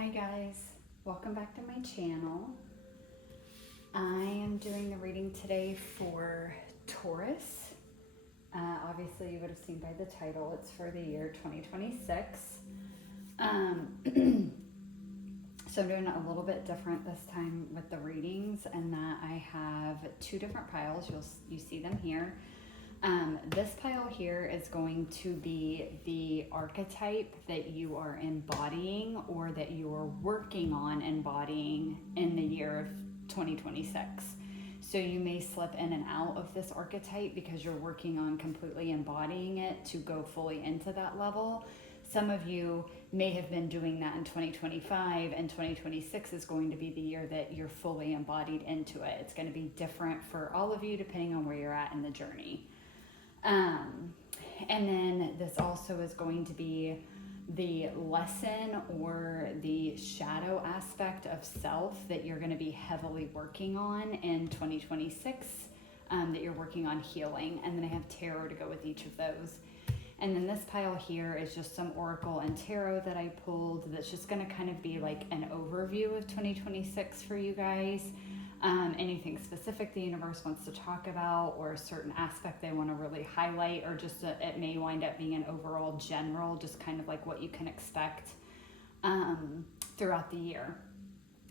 Hi guys, welcome back to my channel. I am doing the reading today for Taurus. Obviously you would have seen by the title, it's for the year 2026. So I'm doing it a little bit different this time with the readings, and that I have two different piles. You see them here. This pile here is going to be the archetype that you are embodying or that you are working on embodying in the year of 2026. So you may slip in and out of this archetype because you're working on completely embodying it to go fully into that level. Some of you may have been doing that in 2025, and 2026 is going to be the year that you're fully embodied into it. It's going to be different for all of you depending on where you're at in the journey. And then this also is going to be the lesson or the shadow aspect of self that you're going to be heavily working on in 2026, that you're working on healing. And then I have tarot to go with each of those. And then this pile here is just some oracle and tarot that I pulled that's just going to kind of be like an overview of 2026 for you guys. Anything specific the universe wants to talk about, or a certain aspect they want to really highlight, or just it may wind up being an overall general, just kind of like what you can expect throughout the year.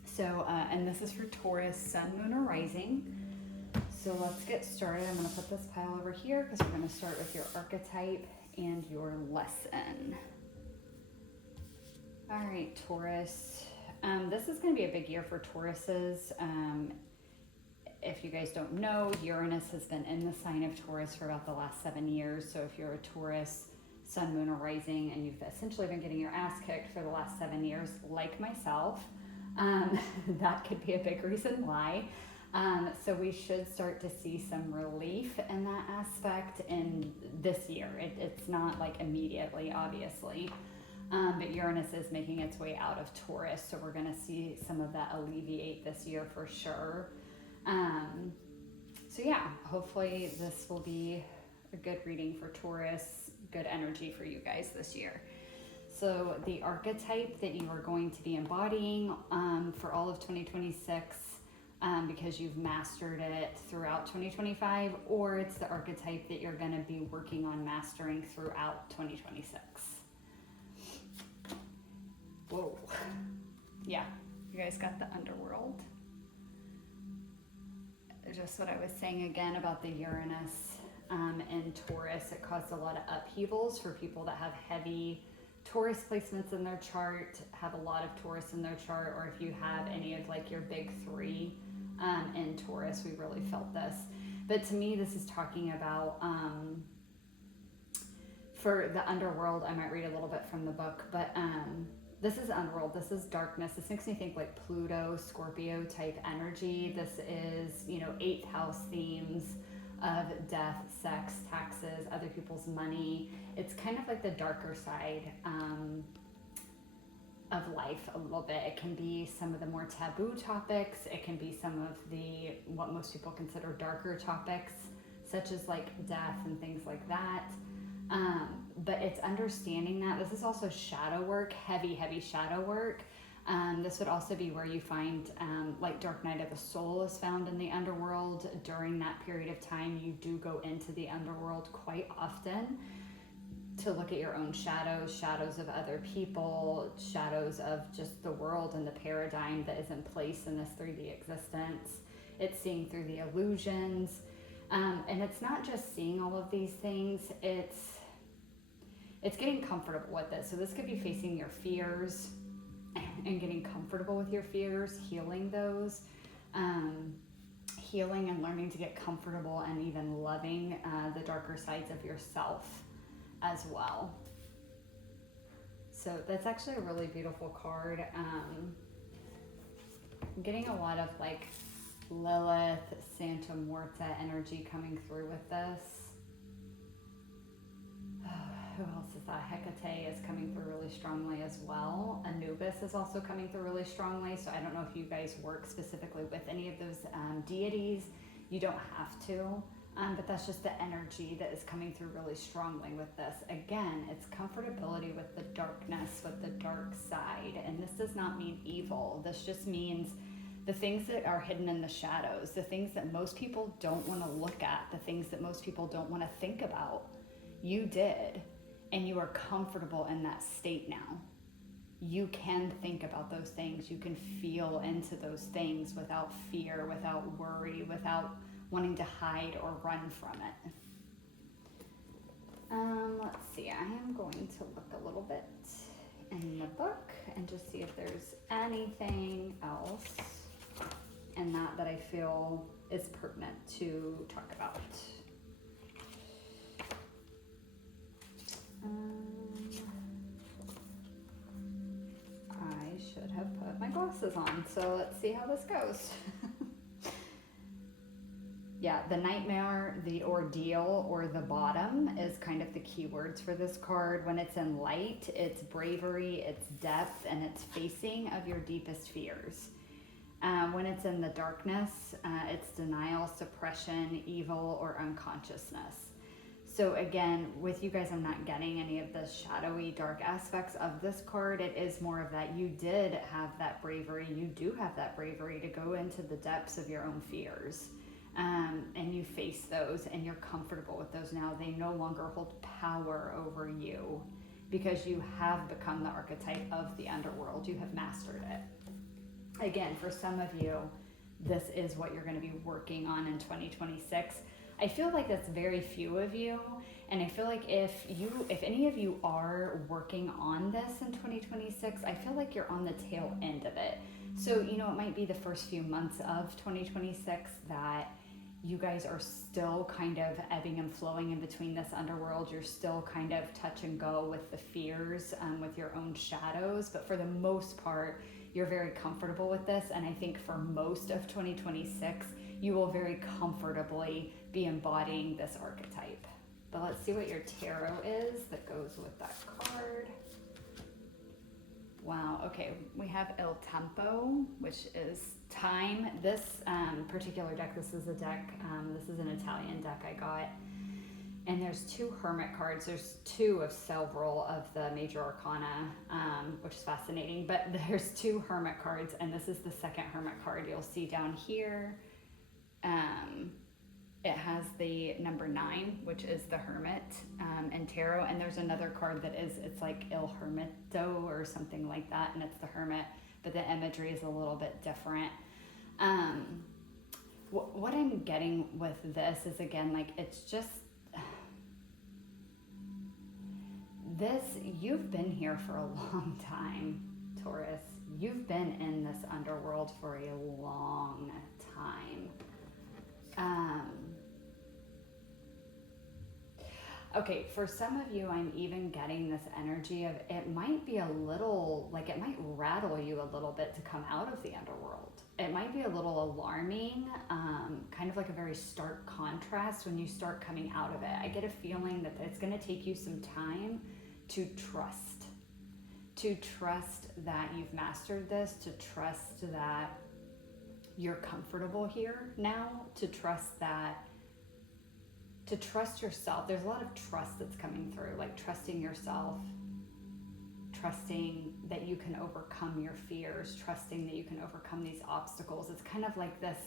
So, and this is for Taurus, Sun, Moon, or Rising. So let's get started. I'm going to put this pile over here because we're going to start with your archetype and your lesson. All right, Taurus. This is going to be a big year for Tauruses. If you guys don't know, Uranus has been in the sign of Taurus for about the last 7 years. So if you're a Taurus, Sun, Moon, or Rising, and you've essentially been getting your ass kicked for the last 7 years, like myself, that could be a big reason why. So we should start to see some relief in that aspect in this year. It's not like immediately, obviously. But Uranus is making its way out of Taurus, so we're going to see some of that alleviate this year for sure. So yeah, hopefully this will be a good reading for Taurus, good energy for you guys this year. So the archetype that you are going to be embodying for all of 2026, because you've mastered it throughout 2025, or it's the archetype that you're going to be working on mastering throughout 2026. Whoa. Yeah, you guys got the underworld. Just what I was saying again about the Uranus and Taurus, it caused a lot of upheavals for people that have heavy Taurus placements in their chart, have a lot of Taurus in their chart, or if you have any of like your big three in Taurus, we really felt this. But to me, this is talking about, for the underworld, I might read a little bit from the book, but this is underworld, this is darkness. This makes me think like Pluto, Scorpio type energy. This is, 8th house themes of death, sex, taxes, other people's money. It's kind of like the darker side of life a little bit. It can be some of the more taboo topics. It can be some of the, what most people consider darker topics, such as like death and things like that. But it's understanding that this is also shadow work, heavy shadow work. This would also be where you find like Dark Night of the Soul is found in the underworld. During that period of time, you do go into the underworld quite often to look at your own shadows of other people, shadows of just the world and the paradigm that is in place in this 3D existence. It's seeing through the illusions. And it's not just seeing all of these things, it's getting comfortable with it. So this could be facing your fears and getting comfortable with your fears, healing those, healing and learning to get comfortable and even loving the darker sides of yourself as well. So that's actually a really beautiful card. I'm getting a lot of like Lilith, Santa Muerta energy coming through with this. Who else is that? Hecate is coming through really strongly as well. Anubis is also coming through really strongly. So I don't know if you guys work specifically with any of those deities. You don't have to. But that's just the energy that is coming through really strongly with this. Again, it's comfortability with the darkness, with the dark side. And this does not mean evil. This just means the things that are hidden in the shadows, the things that most people don't want to look at, the things that most people don't want to think about. You did, and you are comfortable in that state now. You can think about those things. You can feel into those things without fear, without worry, without wanting to hide or run from it. Let's see, I am going to look a little bit in the book and just see if there's anything else in that I feel is pertinent to talk about. I should have put my glasses on, so let's see how this goes. Yeah, the nightmare, the ordeal, or the bottom is kind of the keywords for this card. When it's in light, it's bravery, it's depth, and it's facing of your deepest fears. When it's in the darkness, it's denial, suppression, evil, or unconsciousness. So again, with you guys, I'm not getting any of the shadowy, dark aspects of this card. It is more of that you did have that bravery. You do have that bravery to go into the depths of your own fears. And you face those and you're comfortable with those now. They no longer hold power over you because you have become the archetype of the underworld. You have mastered it. Again, for some of you, this is what you're going to be working on in 2026. I feel like that's very few of you. And I feel like if any of you are working on this in 2026, I feel like you're on the tail end of it. So, it might be the first few months of 2026 that you guys are still kind of ebbing and flowing in between this underworld. You're still kind of touch and go with the fears, with your own shadows. But for the most part, you're very comfortable with this. And I think for most of 2026, you will very comfortably be embodying this archetype. But let's see what your tarot is that goes with that card. Wow, okay, we have Il Tempo, which is time. This particular deck, this is an Italian deck I got. And there's two Hermit cards. There's two of several of the major arcana, which is fascinating. But there's two Hermit cards, and this is the second Hermit card you'll see down here. It has the number 9, which is the Hermit in tarot, and there's another card that it's like Il Hermito or something like that, and it's the Hermit, but the imagery is a little bit different. What I'm getting with this is, again, like, it's just this, you've been here for a long time, Taurus. You've been in this underworld for a long time. Okay, for some of you, I'm even getting this energy of it might be a little, like, it might rattle you a little bit to come out of the underworld. It might be a little alarming, kind of like a very stark contrast when you start coming out of it. I get a feeling that it's going to take you some time to trust that you've mastered this, to trust that you're comfortable here now, to trust yourself. There's a lot of trust that's coming through, like trusting yourself, trusting that you can overcome your fears, trusting that you can overcome these obstacles. It's kind of like this,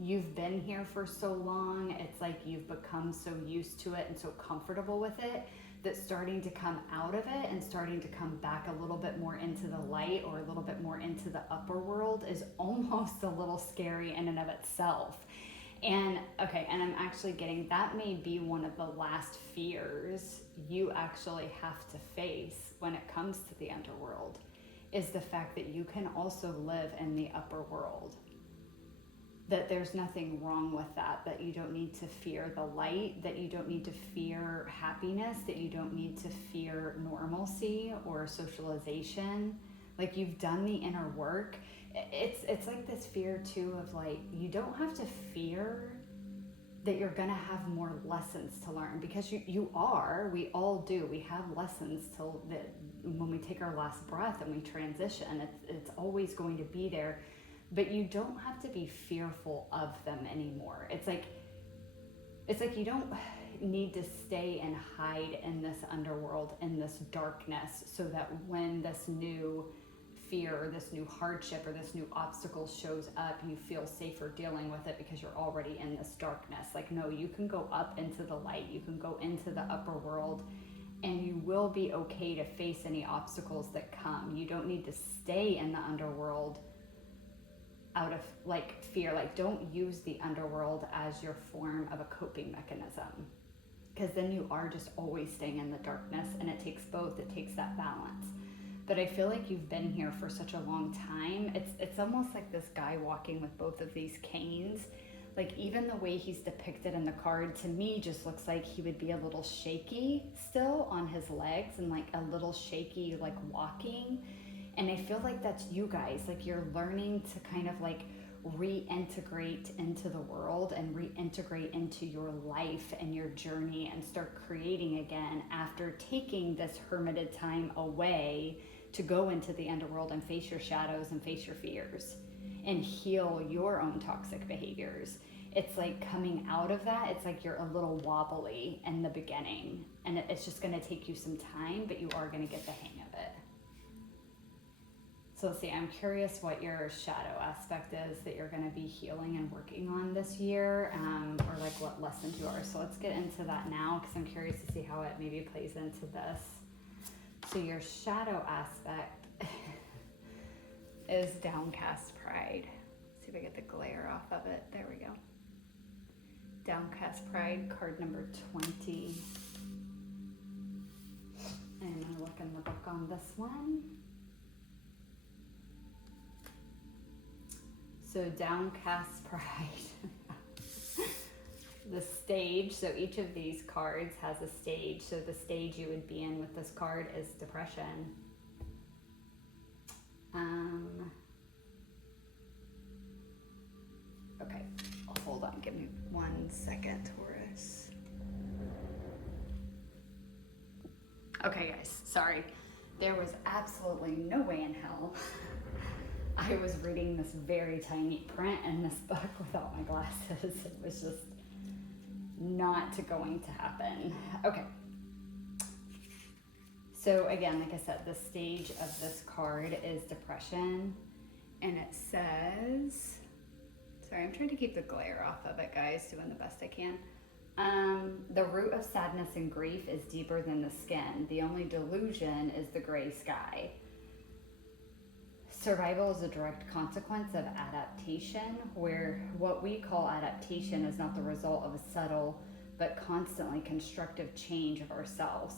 you've been here for so long, it's like you've become so used to it and so comfortable with it that starting to come out of it and starting to come back a little bit more into the light or a little bit more into the upper world is almost a little scary in and of itself. And okay, and I'm actually getting that may be one of the last fears you actually have to face when it comes to the underworld, is the fact that you can also live in the upper world. That there's nothing wrong with that, that you don't need to fear the light, that you don't need to fear happiness, that you don't need to fear normalcy or socialization. Like, you've done the inner work. It's like this fear too of, like, you don't have to fear that you're gonna have more lessons to learn, because we all do. We have lessons till when we take our last breath and we transition. It's always going to be there, but you don't have to be fearful of them anymore. It's like it's like you don't need to stay and hide in this underworld, in this darkness, so that when this new fear or this new hardship or this new obstacle shows up, you feel safer dealing with it because you're already in this darkness. Like, no, you can go up into the light, you can go into the upper world, and you will be okay to face any obstacles that come. You don't need to stay in the underworld out of like fear. Like, don't use the underworld as your form of a coping mechanism, because then you are just always staying in the darkness, and it takes both. It takes that balance. But I feel like you've been here for such a long time. It's almost like this guy walking with both of these canes. Like, even the way he's depicted in the card, to me, just looks like he would be a little shaky still on his legs, and like a little shaky, like walking. And I feel like that's you guys. Like, you're learning to kind of like reintegrate into the world and reintegrate into your life and your journey and start creating again after taking this hermited time away to go into the underworld and face your shadows and face your fears and heal your own toxic behaviors. It's like coming out of that, it's like you're a little wobbly in the beginning, and it's just going to take you some time, but you are going to get the hang of it. So let's see, I'm curious what your shadow aspect is that you're going to be healing and working on this year, or like what lessons you are. So let's get into that now, because I'm curious to see how it maybe plays into this. So your shadow aspect is downcast pride. Let's see if I get the glare off of it. There we go. Downcast pride, card number 20. And I'm going to look in the book on this one. So downcast pride, the stage, so each of these cards has a stage. So the stage you would be in with this card is depression. Okay, hold on, give me 1 second, Taurus. Okay guys, sorry. There was absolutely no way in hell I was reading this very tiny print in this book without my glasses. It was just not going to happen. Okay. So again, like I said, the stage of this card is depression. And it says, sorry, I'm trying to keep the glare off of it, guys, doing the best I can. The root of sadness and grief is deeper than the skin. The only delusion is the gray sky. Survival is a direct consequence of adaptation, where what we call adaptation is not the result of a subtle but constantly constructive change of ourselves,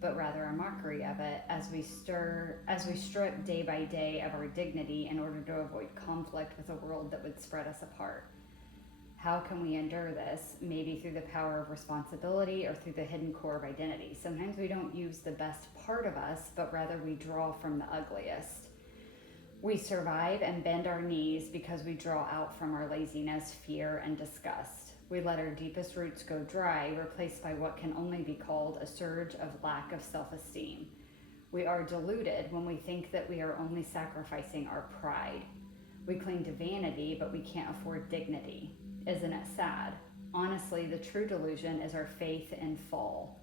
but rather a mockery of it as we strip day by day of our dignity in order to avoid conflict with a world that would spread us apart. How can we endure this? Maybe through the power of responsibility or through the hidden core of identity. Sometimes we don't use the best part of us, but rather we draw from the ugliest. We survive and bend our knees because we draw out from our laziness, fear, and disgust. We let our deepest roots go dry, replaced by what can only be called a surge of lack of self-esteem. We are deluded when we think that we are only sacrificing our pride. We cling to vanity, but we can't afford dignity. Isn't it sad? Honestly, the true delusion is our faith in fall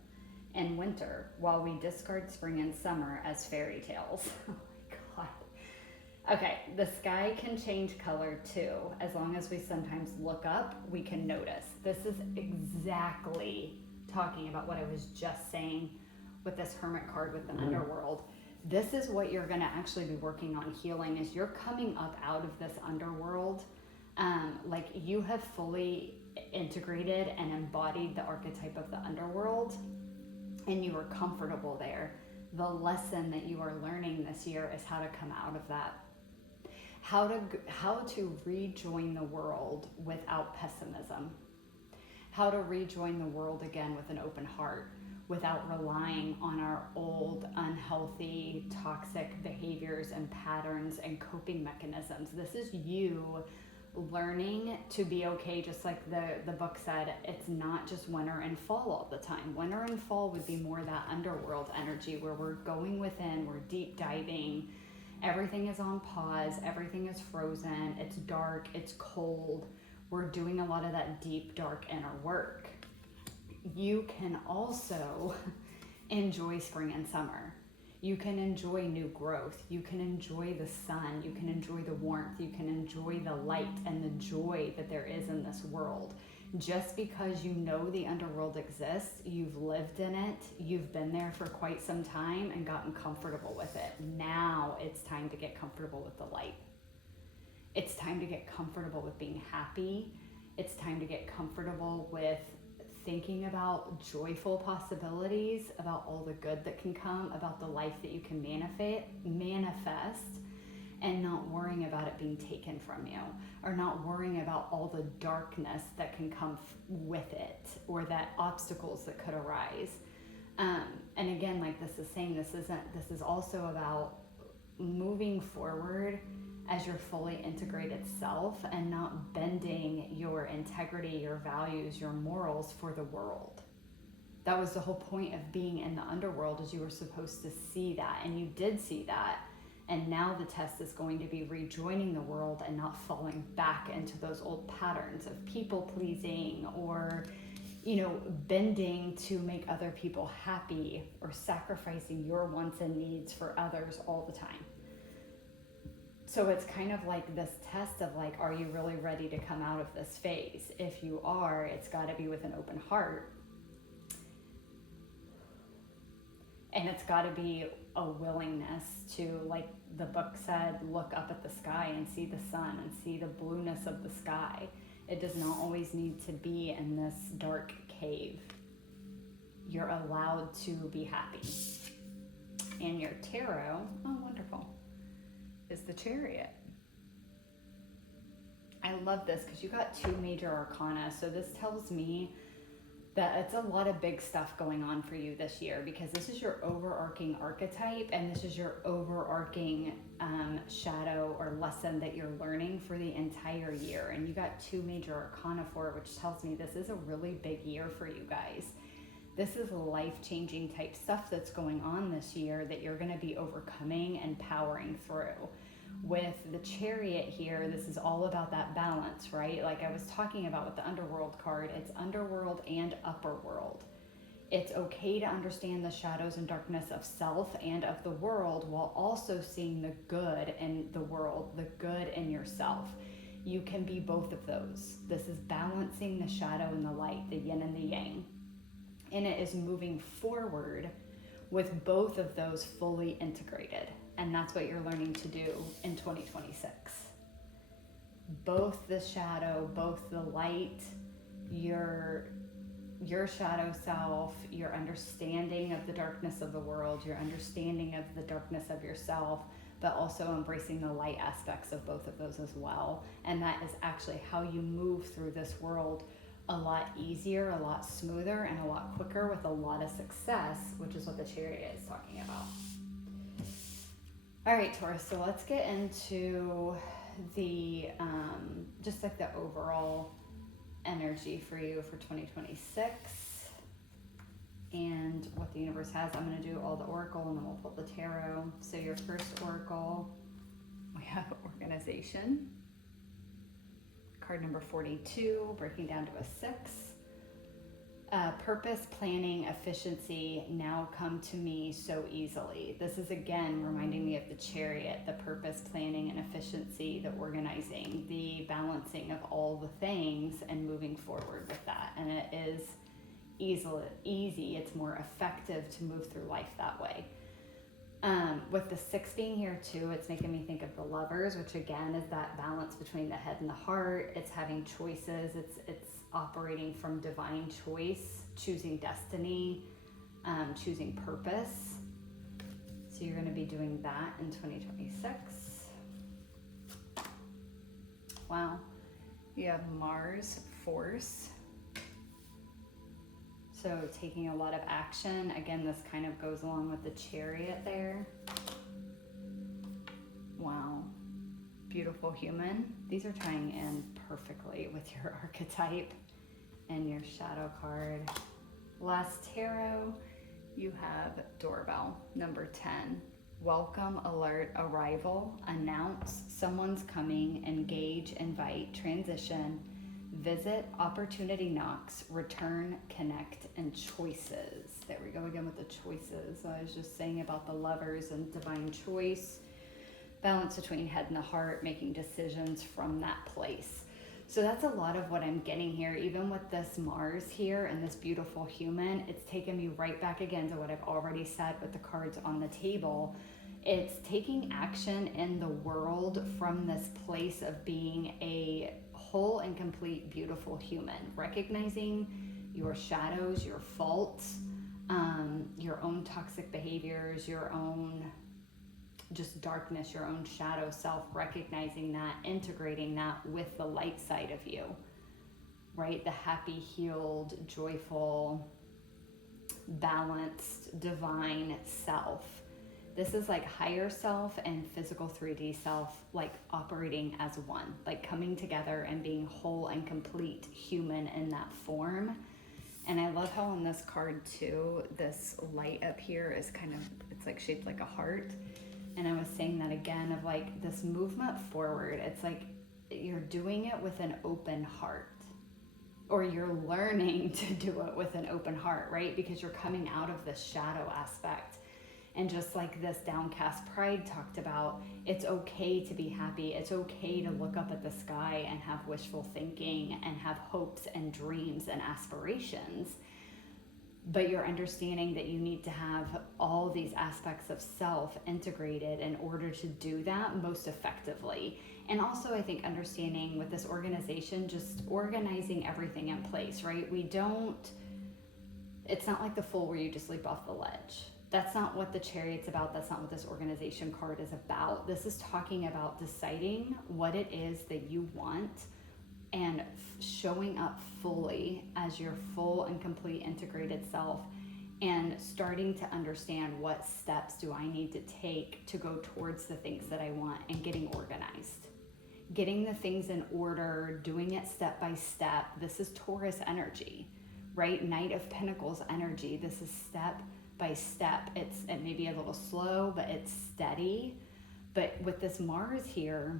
and winter, while we discard spring and summer as fairy tales. Oh my God. Okay, the sky can change color too. As long as we sometimes look up, we can notice. This is exactly talking about what I was just saying with this hermit card with the underworld. This is what you're going to actually be working on healing, is you're coming up out of this underworld. Like, you have fully integrated and embodied the archetype of the underworld, and you are comfortable there. The lesson that you are learning this year is how to come out of that. How to rejoin the world without pessimism. How to rejoin the world again with an open heart, without relying on our old, unhealthy, toxic behaviors and patterns and coping mechanisms. This is you learning to be okay, just like the book said. It's not just winter and fall all the time. Winter and fall would be more that underworld energy where we're going within, we're deep diving. Everything is on pause, everything is frozen, it's dark, it's cold. We're doing a lot of that deep, dark inner work. you can also enjoy spring and summer. You can enjoy new growth. You can enjoy the sun. You can enjoy the warmth. You can enjoy the light and the joy that there is in this world. Just because you know the underworld exists, you've lived in it, you've been there for quite some time and gotten comfortable with it. Now it's time to get comfortable with the light. It's time to get comfortable with being happy. It's time to get comfortable with thinking about joyful possibilities, about all the good that can come, about the life that you can manifest, and not worrying about it being taken from you, or not worrying about all the darkness that can come with it, or that obstacles that could arise. And again, like this is saying, this is also about moving forward as your fully integrated self and not bending your integrity, your values, your morals for the world. That was the whole point of being in the underworld, is you were supposed to see that, and you did see that. And now the test is going to be rejoining the world and not falling back into those old patterns of people pleasing, or, bending to make other people happy, or sacrificing your wants and needs for others all the time. So it's kind of like this test of like, are you really ready to come out of this phase? If you are, it's got to be with an open heart. And it's got to be a willingness to, like the book said, look up at the sky and see the sun and see the blueness of the sky. It does not always need to be in this dark cave. You're allowed to be happy. And your tarot, oh wonderful, is the Chariot. I love this because you got 2 major arcana. So this tells me that it's a lot of big stuff going on for you this year, because this is your overarching archetype, and this is your overarching shadow or lesson that you're learning for the entire year. And you got 2 major arcana for it, which tells me this is a really big year for you guys. This is life-changing type stuff that's going on this year that you're going to be overcoming and powering through. With the Chariot here, this is all about that balance, right? Like I was talking about with the Underworld card, it's underworld and upper world. It's okay to understand the shadows and darkness of self and of the world, while also seeing the good in the world, the good in yourself. You can be both of those. This is balancing the shadow and the light, the yin and the yang. And it is moving forward with both of those fully integrated. And that's what you're learning to do in 2026. Both the shadow, both the light, your shadow self, your understanding of the darkness of the world, your understanding of the darkness of yourself, but also embracing the light aspects of both of those as well. And that is actually how you move through this world a lot easier, a lot smoother, and a lot quicker with a lot of success, which is what the Chariot is talking about. All right, Taurus, so let's get into the, just like the overall energy for you for 2026 and what the universe has. I'm going to do all the oracle and then we'll pull the tarot. So your first oracle, we have organization. Card number 42, breaking down to a 6. Purpose, planning, efficiency now come to me so easily. This is again reminding me of the Chariot, the purpose, planning, and efficiency, the organizing, the balancing of all the things and moving forward with that. And it is easy, it's more effective to move through life that way. With the 6 being here too, it's making me think of the Lovers, which again is that balance between the head and the heart. It's having choices. It's operating from divine choice, choosing destiny, choosing purpose. So you're going to be doing that in 2026. Wow. You have Mars, force. So taking a lot of action. Again, this kind of goes along with the Chariot there. Wow. Beautiful human. These are tying in perfectly with your archetype and your shadow card. Last tarot, you have doorbell, number 10. Welcome, alert, arrival, announce, someone's coming, engage, invite, transition, Visit, opportunity knocks, return, connect, and choices. There we go again with the choices. So I was just saying about the Lovers and divine choice, balance between head and the heart, making decisions from that place. So that's a lot of what I'm getting here. Even with this Mars here and this beautiful human, it's taken me right back again to what I've already said with the cards on the table. It's taking action in the world from this place of being a whole and complete, beautiful human, recognizing your shadows, your faults, your own toxic behaviors, your own just darkness, your own shadow self, recognizing that, integrating that with the light side of you, right? The happy, healed, joyful, balanced, divine self. This is like higher self and physical 3D self, like operating as one, like coming together and being whole and complete human in that form. And I love how on this card too, this light up here is kind of, it's like shaped like a heart. And I was saying that again of like this movement forward. It's like you're doing it with an open heart, or you're learning to do it with an open heart, right? Because you're coming out of this shadow aspect. And just like this downcast pride talked about, it's okay to be happy. It's okay to look up at the sky and have wishful thinking and have hopes and dreams and aspirations. But you're understanding that you need to have all these aspects of self integrated in order to do that most effectively. And also, I think understanding with this organization, just organizing everything in place, right? It's not like the Fool where you just leap off the ledge. That's not what the Chariot's about. That's not what this organization card is about. This is talking about deciding what it is that you want and showing up fully as your full and complete integrated self, and starting to understand what steps do I need to take to go towards the things that I want, and getting organized. Getting the things in order, doing it step by step. This is Taurus energy, right? Knight of Pentacles energy. This is step by step. It may be a little slow, but it's steady. But with this Mars here,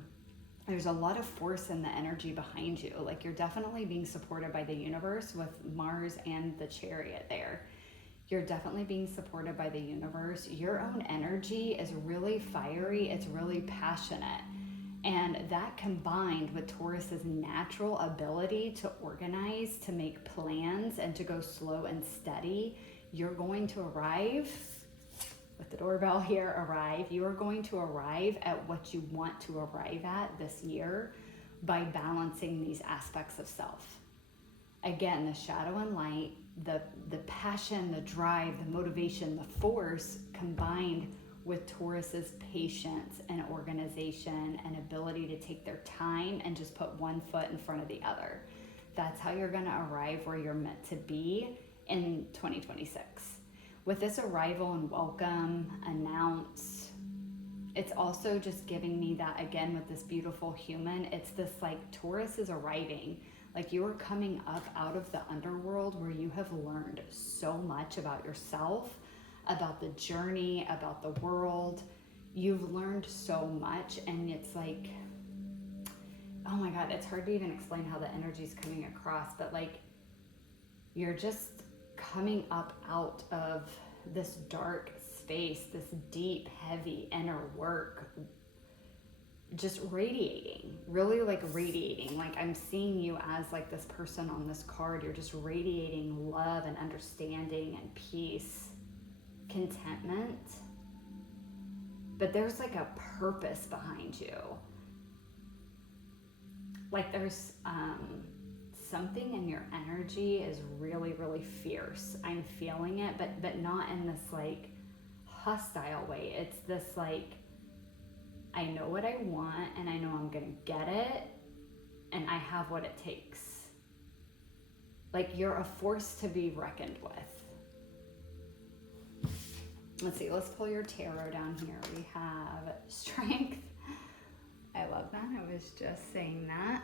there's a lot of force in the energy behind you. Like you're definitely being supported by the universe with Mars and the Chariot there. You're definitely being supported by the universe. Your own energy is really fiery. It's really passionate. And that combined with Taurus's natural ability to organize, to make plans, and to go slow and steady, you're going to arrive, with the doorbell here, you are going to arrive at what you want to arrive at this year by balancing these aspects of self. Again, the shadow and light, the passion, the drive, the motivation, the force, combined with Taurus's patience and organization and ability to take their time and just put one foot in front of the other. That's how you're going to arrive where you're meant to be in 2026. With this arrival and welcome, announce, it's also just giving me that again with this beautiful human. It's this like Taurus is arriving. Like you are coming up out of the underworld where you have learned so much about yourself, about the journey, about the world. You've learned so much, and it's like, oh my God, it's hard to even explain how the energy is coming across, but like you're just coming up out of this dark space, this deep, heavy inner work, just radiating, really like radiating. Like I'm seeing you as like this person on this card. You're just radiating love and understanding and peace, contentment. But there's like a purpose behind you. Like there's something in your energy is really, really fierce. I'm feeling it, but not in this like hostile way. It's this like, I know what I want and I know I'm gonna get it and I have what it takes. Like you're a force to be reckoned with. Let's see, let's pull your tarot down here. We have Strength. I love that. I was just saying that.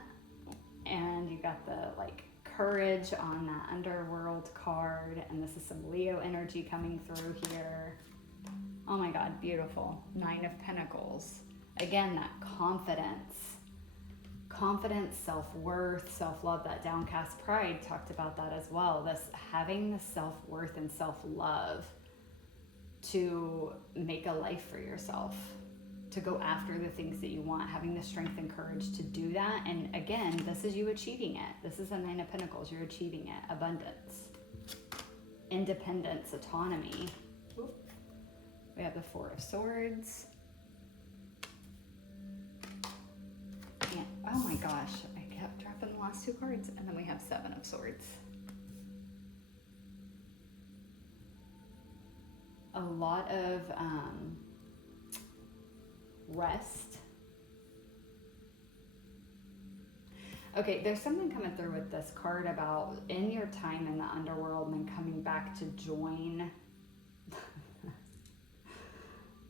And you got the like Courage on that Underworld card. And this is some Leo energy coming through here. Oh my God, beautiful. 9 of Pentacles. Again, that confidence. confidence, self-worth, self-love. That downcast pride talked about that as well. This having the self-worth and self-love to make a life for yourself, to go after the things that you want, having the strength and courage to do that. And again, this is you achieving it. This is a Nine of Pentacles. You're achieving it. Abundance, independence, autonomy. Oop. We have the Four of Swords. And, oh my gosh, I kept dropping the last two cards. And then we have Seven of Swords. A lot of rest. Okay, there's something coming through with this card about in your time in the underworld and then coming back to join.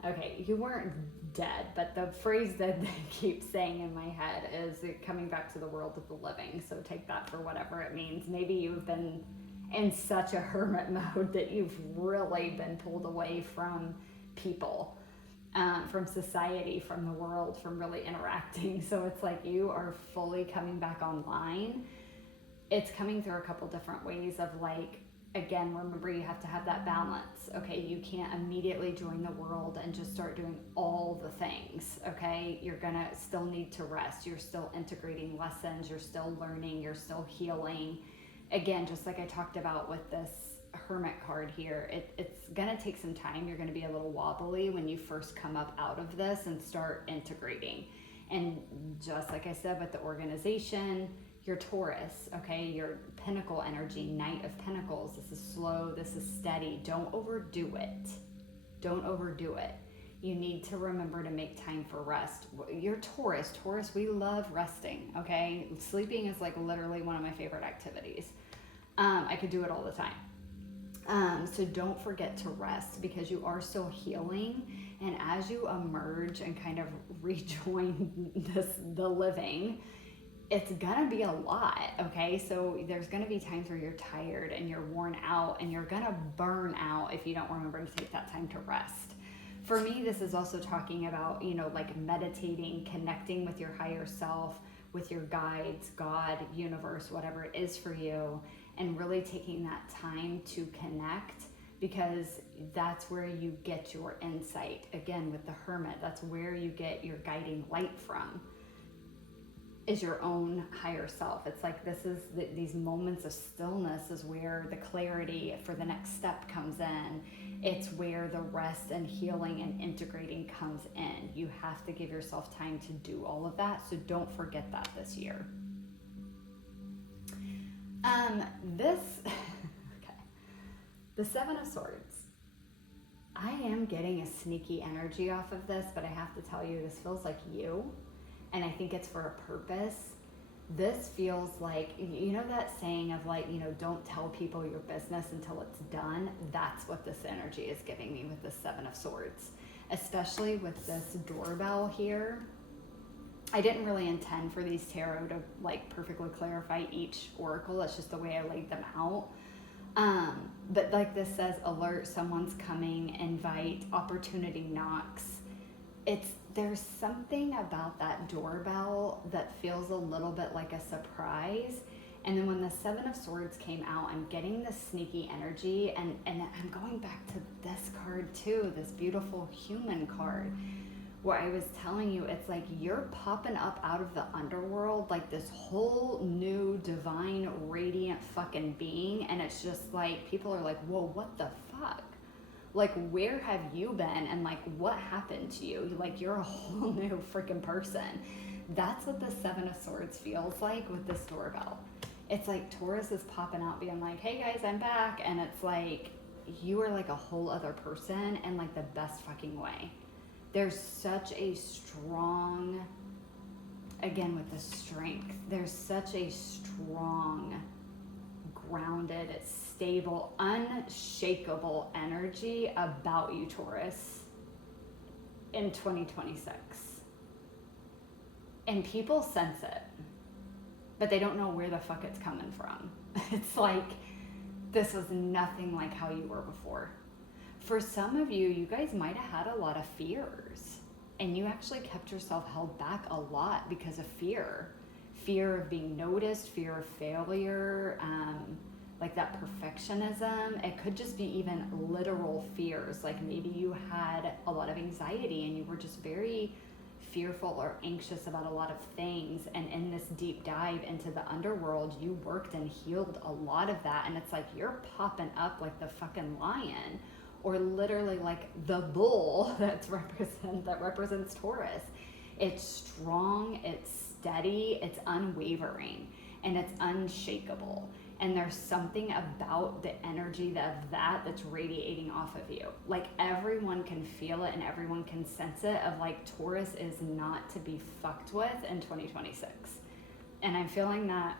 Okay, you weren't dead, but the phrase that they keep saying in my head is coming back to the world of the living. So take that for whatever it means. Maybe you've been in such a hermit mode that you've really been pulled away from people, from society, from the world, from really interacting. So it's like you are fully coming back online. It's coming through a couple different ways of like, again, remember you have to have that balance. Okay, you can't immediately join the world and just start doing all the things. Okay, you're gonna still need to rest. You're still integrating lessons. You're still learning. You're still healing. Again, just like I talked about with this Hermit card here, it's gonna take some time. You're gonna be a little wobbly when you first come up out of this and start integrating. And just like I said with the organization, your Taurus, okay, your Pentacle energy, Knight of Pentacles. This is slow, this is steady. Don't overdo it. Don't overdo it. You need to remember to make time for rest. You're Taurus, we love resting, okay? Sleeping is like literally one of my favorite activities. I could do it all the time. So don't forget to rest because you are still healing. And as you emerge and kind of rejoin the living, it's gonna be a lot, okay? So there's gonna be times where you're tired and you're worn out and you're gonna burn out if you don't remember to take that time to rest. For me, this is also talking about, like meditating, connecting with your higher self, with your guides, God, universe, whatever it is for you, and really taking that time to connect because that's where you get your insight. Again, with the Hermit, that's where you get your guiding light from. Is your own higher self. It's like these moments of stillness is where the clarity for the next step comes in. It's where the rest and healing and integrating comes in. You have to give yourself time to do all of that. So don't forget that this year. Okay. The Seven of Swords. I am getting a sneaky energy off of this, but I have to tell you, this feels like you. And I think it's for a purpose. This feels like, that saying of like, don't tell people your business until it's done. That's what this energy is giving me with the Seven of Swords, especially with this doorbell here. I didn't really intend for these tarot to like perfectly clarify each oracle. It's just the way I laid them out. But like this says, alert, someone's coming, invite, opportunity knocks. There's something about that doorbell that feels a little bit like a surprise. And then when the Seven of Swords came out, I'm getting this sneaky energy, and I'm going back to this card too, this beautiful human card, where I was telling you, it's like you're popping up out of the underworld like this whole new divine radiant fucking being, and it's just like people are like, whoa, what the fuck? Like, where have you been? And like, what happened to you? Like, you're a whole new freaking person. That's what the Seven of Swords feels like with this doorbell. It's like Taurus is popping out being like, hey guys, I'm back. And it's like, you are like a whole other person in like the best fucking way. There's such a strong, again with the strength, there's such a strong, grounded, stable, unshakable energy about you, Taurus, in 2026. And people sense it, but they don't know where the fuck it's coming from. It's like, this was nothing like how you were before. For some of you, you guys might have had a lot of fears, and you actually kept yourself held back a lot because of fear. fear of being noticed, fear of failure, like that perfectionism. It could just be even literal fears. Like maybe you had a lot of anxiety and you were just very fearful or anxious about a lot of things, and in this deep dive into the underworld you worked and healed a lot of that, and it's like you're popping up like the fucking lion, or literally like the bull that represents Taurus. It's strong, it's steady, it's unwavering, and it's unshakable. And there's something about the energy that's radiating off of you. Like everyone can feel it and everyone can sense it, of like Taurus is not to be fucked with in 2026. And I'm feeling that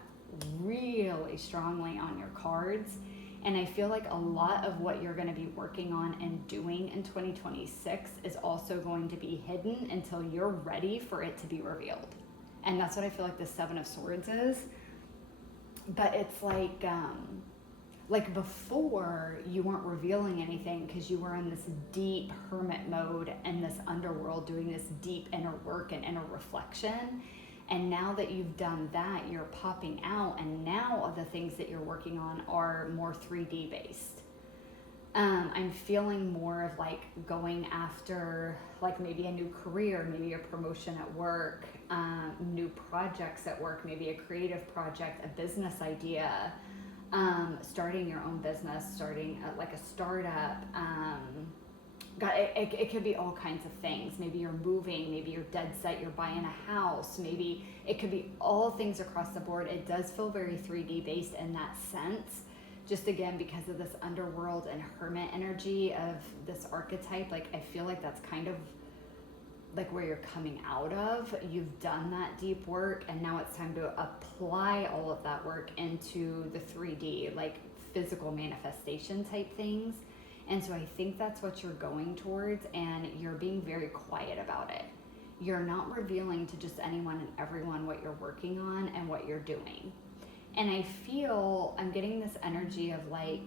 really strongly on your cards. And I feel like a lot of what you're going to be working on and doing in 2026 is also going to be hidden until you're ready for it to be revealed. And that's what I feel like the Seven of Swords is. But it's like before you weren't revealing anything because you were in this deep hermit mode and this underworld doing this deep inner work and inner reflection. And now that you've done that, you're popping out, and now the things that you're working on are more 3D based. I'm feeling more of like going after like maybe a new career, maybe a promotion at work, new projects at work, maybe a creative project, a business idea, starting your own business, starting like a startup. It could be all kinds of things. Maybe you're moving, maybe you're dead set, you're buying a house, maybe it could be all things across the board. It does feel very 3D based in that sense. Just again, because of this underworld and hermit energy of this archetype, like I feel like that's kind of like where you're coming out of. You've done that deep work, and now it's time to apply all of that work into the 3D, like physical manifestation type things. And so I think that's what you're going towards, and you're being very quiet about it. You're not revealing to just anyone and everyone what you're working on and what you're doing. And I feel I'm getting this energy of like,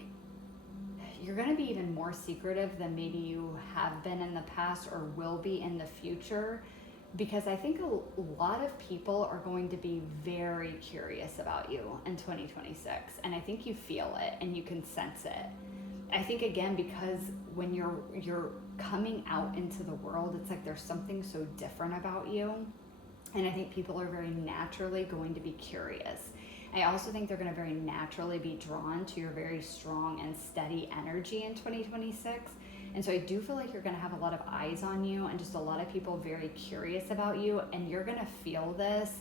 you're going to be even more secretive than maybe you have been in the past or will be in the future, because I think a lot of people are going to be very curious about you in 2026. And I think you feel it and you can sense it. I think again, because when you're coming out into the world, it's like there's something so different about you. And I think people are very naturally going to be curious. I also think they're going to very naturally be drawn to your very strong and steady energy in 2026. And so I do feel like you're going to have a lot of eyes on you and just a lot of people very curious about you, and you're going to feel this.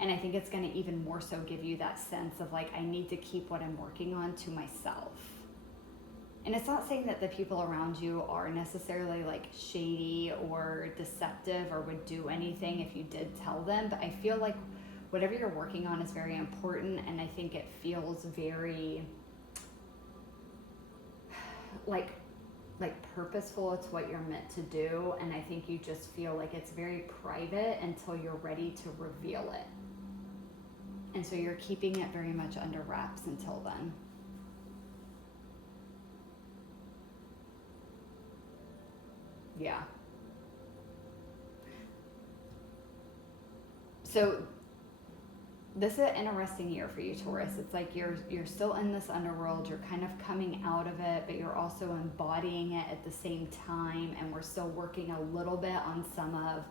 And I think it's going to even more so give you that sense of like, I need to keep what I'm working on to myself. And it's not saying that the people around you are necessarily like shady or deceptive or would do anything if you did tell them, but I feel like whatever you're working on is very important, and I think it feels very like purposeful. It's what you're meant to do, and I think you just feel like it's very private until you're ready to reveal it. And so you're keeping it very much under wraps until then. Yeah. So this is an interesting year for you, Taurus. It's like you're still in this underworld, you're kind of coming out of it, but you're also embodying it at the same time, and we're still working a little bit on some of,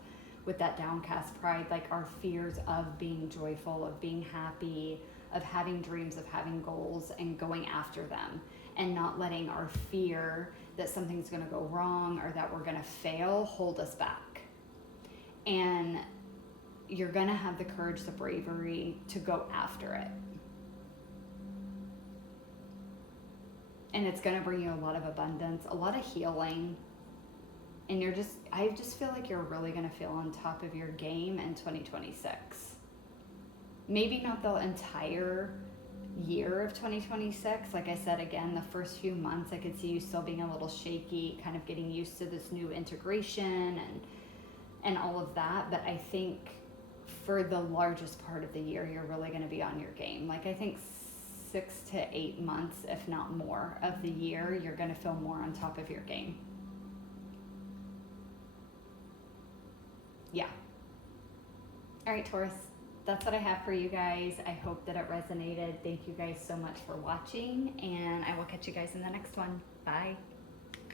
with that downcast pride, like our fears of being joyful, of being happy, of having dreams, of having goals, and going after them, and not letting our fear that something's going to go wrong or that we're going to fail hold us back. And you're going to have the courage, the bravery to go after it. And it's going to bring you a lot of abundance, a lot of healing. And I just feel like you're really going to feel on top of your game in 2026. Maybe not the entire year of 2026. Like I said, again, the first few months, I could see you still being a little shaky, kind of getting used to this new integration and all of that. But I think for the largest part of the year, you're really going to be on your game. Like I think 6 to 8 months, if not more, of the year, you're going to feel more on top of your game. Yeah. All right, Taurus. that's what I have for you guys. I hope that it resonated. Thank you guys so much for watching, and I will catch you guys in the next one. Bye.